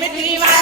Timothy, my